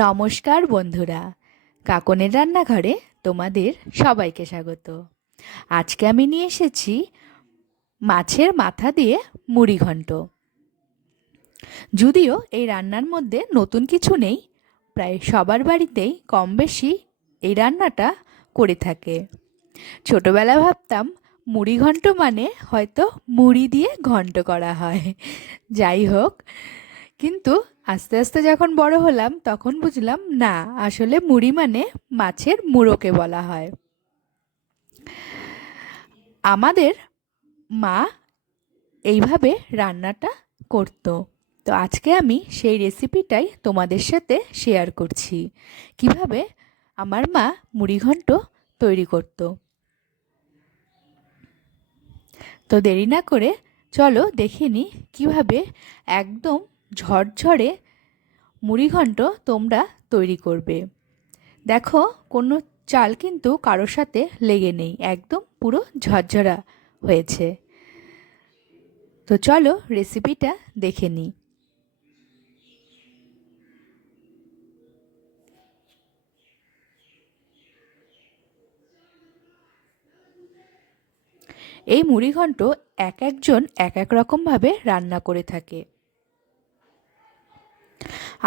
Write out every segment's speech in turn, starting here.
নমস্কার বন্ধুরা, কাকনের রান্নাঘরে তোমাদের সবাইকে স্বাগত। আজকে আমি নিয়ে এসেছি মাছের মাথা দিয়ে মুড়িঘণ্ট। যদিও এই রান্নার মধ্যে নতুন কিছু নেই, প্রায় সবার বাড়িতেই কম বেশি এই রান্নাটা করে থাকে। ছোটবেলা ভাবতাম মুড়িঘণ্ট মানে হয়তো মুড়ি দিয়ে ঘন্ট করা হয়। যাই হোক, কিন্তু আস্তে আস্তে যখন বড় হলাম তখন বুঝলাম না, আসলে মুড়ি মানে মাছের মুড়োকে বলা হয়। আমাদের মা এইভাবে রান্নাটা করতো। তো আজকে আমি সেই রেসিপিটাই তোমাদের সাথে শেয়ার করছি, কিভাবে আমার মা মুড়িঘণ্ট তৈরি করতো। তো দেরি না করে চলো দেখে নিই কীভাবে একদম ঝরঝরে মুড়িঘণ্ট তোমরা তৈরি করবে। দেখো, কোনো চাল কিন্তু কারোর সাথে লেগে নেই, একদম পুরো ঝরঝরা হয়েছে। তো চলো রেসিপিটা দেখে নিই। এই মুড়িঘণ্ট এক একজন এক এক রকমভাবে রান্না করে থাকে।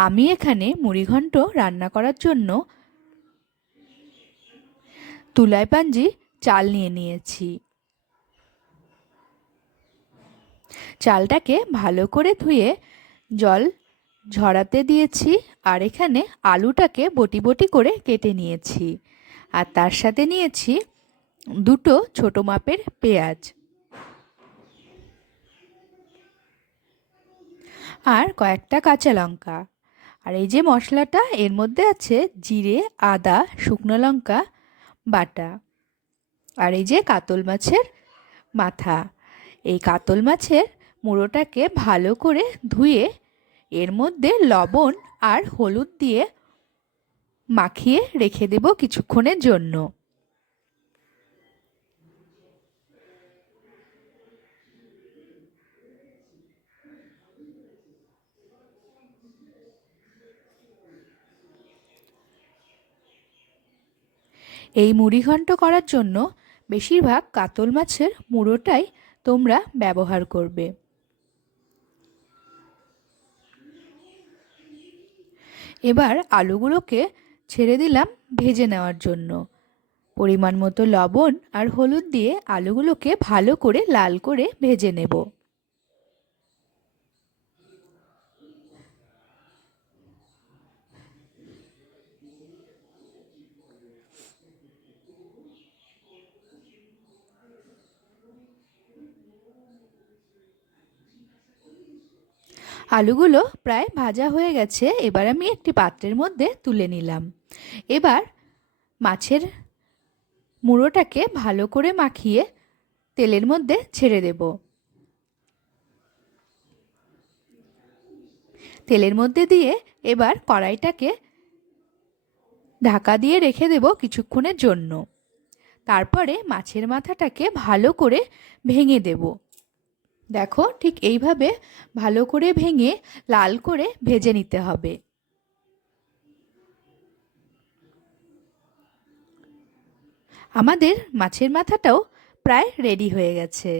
আমি এখানে মুড়িঘণ্ট রান্না করার জন্য তুলায় পাঞ্জি চাল নিয়ে নিয়েছি। চালটাকে ভালো করে ধুয়ে জল ঝরাতে দিয়েছি, আর এখানে আলুটাকে বটি বটি করে কেটে নিয়েছি, আর তার সাথে নিয়েছি দুটো ছোট মাপের পেঁয়াজ আর কয়েকটা কাঁচা লঙ্কা। আর এই যে মশলাটা, এর মধ্যে আছে জিরে, আদা, শুকনো লঙ্কা বাটা, আর এই যে কাতল মাছের মাথা। এই কাতল মাছের মুড়োটাকে ভালো করে ধুয়ে এর মধ্যে লবণ আর হলুদ দিয়ে মাখিয়ে রেখে দেব কিছুক্ষণের জন্য। এই মুড়িঘণ্ট করার জন্য বেশিরভাগ কাতল মাছের মুড়োটাই তোমরা ব্যবহার করবে। এবার আলুগুলোকে ছেড়ে দিলাম ভেজে নেওয়ার জন্য। পরিমাণ মতো লবণ আর হলুদ দিয়ে আলুগুলোকে ভালো করে লাল করে ভেজে নেব। আলুগুলো প্রায় ভাজা হয়ে গেছে, এবার আমি একটি পাত্রের মধ্যে তুলে নিলাম। এবার মাছের মুড়োটাকে ভালো করে মাখিয়ে তেলের মধ্যে ছেড়ে দেব। তেলের মধ্যে দিয়ে এবার কড়াইটাকে ঢাকা দিয়ে রেখে দেব কিছুক্ষণের জন্য। তারপরে মাছের মাথাটাকে ভালো করে ভেঙে দেব। দেখো, ঠিক এইভাবে ভালো করে ভেঙে লাল করে ভেজে নিতে হবে। আমাদের মাছের মাথাটাও প্রায় রেডি হয়ে গেছে।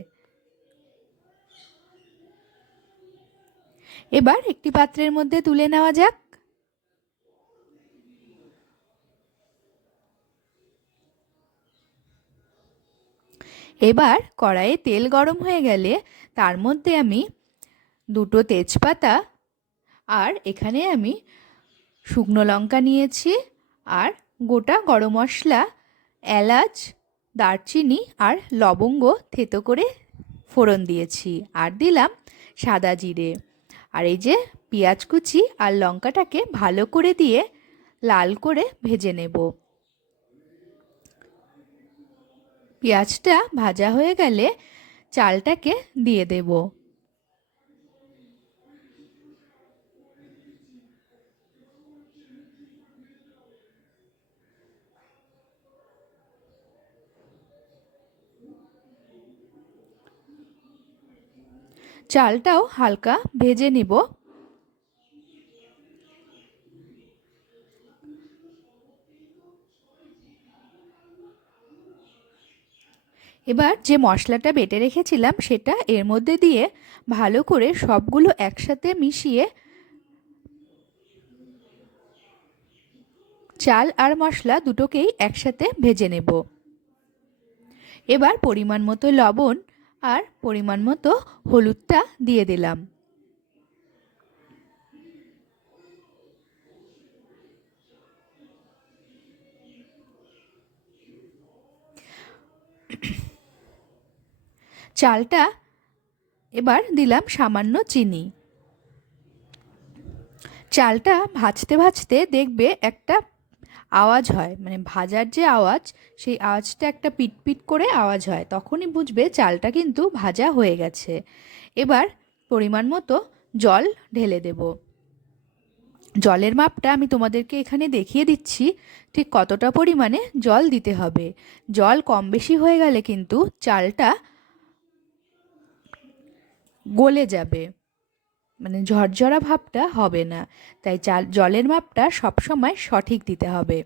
এবার একটি পাত্রের মধ্যে তুলে নেওয়া যাক। এবার কড়াইয়ে তেল গরম হয়ে গেলে তার মধ্যে আমি দুটো তেজপাতা আর এখানে আমি শুকনো লঙ্কা নিয়েছি, আর গোটা গরম মশলা, এলাচ, দারচিনি আর লবঙ্গ থেতো করে ফোড়ন দিয়েছি, আর দিলাম সাদা জিরে। আর এই যে পেঁয়াজ কুচি আর লঙ্কাটাকে ভালো করে দিয়ে লাল করে ভেজে নেব। পেঁয়াজটা ভাজা হয়ে গেলে চালটাকে দিয়ে দেব। চালটাও হালকা ভেজে নিব। এবার যে মশলাটা বেটে রেখেছিলাম সেটা এর মধ্যে দিয়ে ভালো করে সবগুলো একসাথে মিশিয়ে চাল আর মশলা দুটোকেই একসাথে ভেজে নেব। এবার পরিমাণ মতো লবণ আর পরিমাণ মতো হলুদটা দিয়ে দিলাম। চালটা এবার দিলাম সামান্য চিনি। চালটা ভাজতে ভাজতে দেখবে একটা আওয়াজ হয়, মানে ভাজার যে আওয়াজ, সেই আওয়াজটা একটা পিটপিট করে আওয়াজ হয়, তখনই বুঝবে চালটা কিন্তু ভাজা হয়ে গেছে। এবার পরিমাণ মতো জল ঢেলে দেব। জলের মাপটা আমি তোমাদেরকে এখানে দেখিয়ে দিচ্ছি ঠিক কতটা পরিমাণে জল দিতে হবে। জল কম বেশি হয়ে গেলে কিন্তু চালটা গলে যাবে, মানে ঝরঝরা ভাবটা হবে না। তাই জলের মাপটা সবসময় সঠিক দিতে হবে।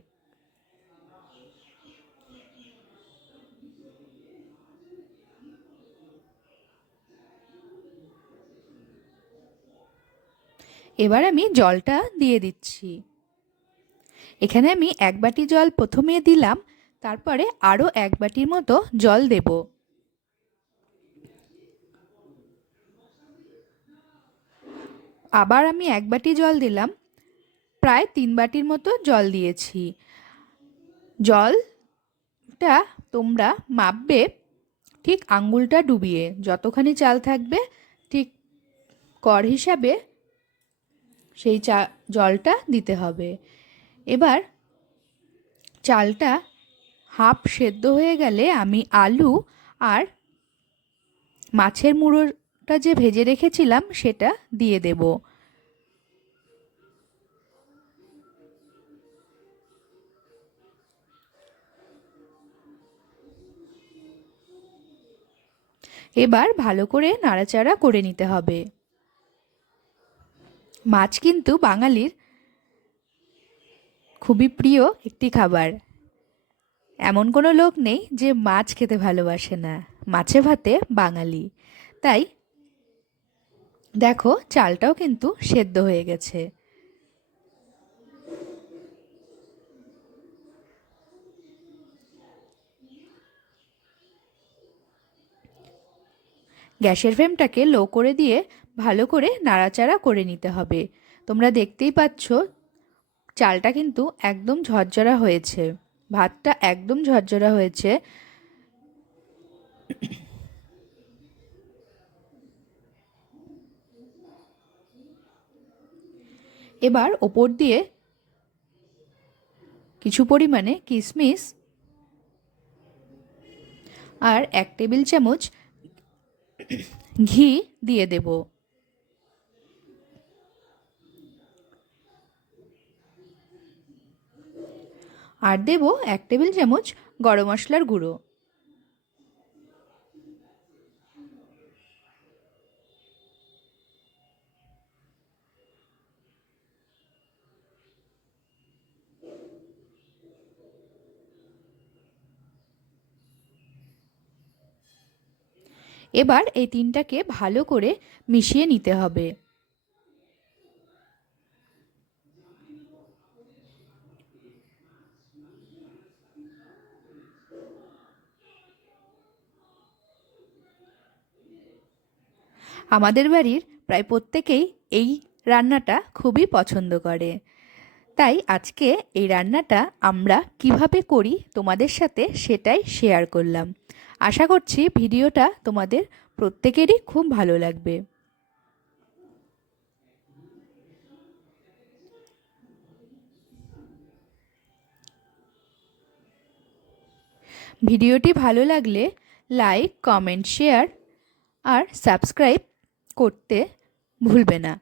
এবার আমি জলটা দিয়ে দিচ্ছি। এখানে আমি 1 বাটি জল প্রথমে দিলাম, তারপরে আরও 1 বাটির মতো জল দেব। আবার আমি 1 বাটি জল দিলাম, প্রায় 3 বাটির মতো জল দিয়েছি। জলটা তোমরা মাপবে ঠিক আঙ্গুলটা ডুবিয়ে, যতখানি চাল থাকবে ঠিক কর হিসাবে সেই জলটা দিতে হবে। এবার চালটা হাফ সেদ্ধ হয়ে গেলে আমি আলু আর মাছের মুড়োটা যে ভেজে রেখেছিলাম সেটা দিয়ে দেব। এবার ভালো করে নাড়াচাড়া করে নিতে হবে। মাছ কিন্তু বাঙালির খুবই প্রিয় একটি খাবার। এমন কোনো লোক নেই যে মাছ খেতে ভালোবাসে না। মাছে ভাতে বাঙালি। তাই দেখো চালটাও কিন্তু সেদ্ধ হয়ে গেছে। গ্যাসের ফ্লেমটাকে লো করে দিয়ে ভালো করে নাড়াচাড়া করে নিতে হবে। তোমরা দেখতেই পাচ্ছ চালটা কিন্তু একদম ঝরঝরা হয়েছে, ভাতটা একদম ঝরঝরা হয়েছে। এবার ওপর দিয়ে কিছু পরিমাণে কিশমিশ আর 1 টেবিল চামচ ঘি দিয়ে দেব। আর দেব 1 টেবিল চামচ গরম মশলার গুঁড়ো। এবার এই তিনটাকে ভালো করে মিশিয়ে নিতে হবে। আমাদের বাড়ির প্রায় প্রত্যেকেই এই রান্নাটা খুবই পছন্দ করে। তাই আজকে এই রান্নাটা আমরা কিভাবে করি তোমাদের সাথে সেটাই শেয়ার করলাম। আশা করছি ভিডিওটা তোমাদের প্রত্যেকেরই খুব ভালো লাগবে। ভিডিওটি ভালো লাগলে লাইক, কমেন্ট, শেয়ার আর সাবস্ক্রাইব করতে ভুলবে না।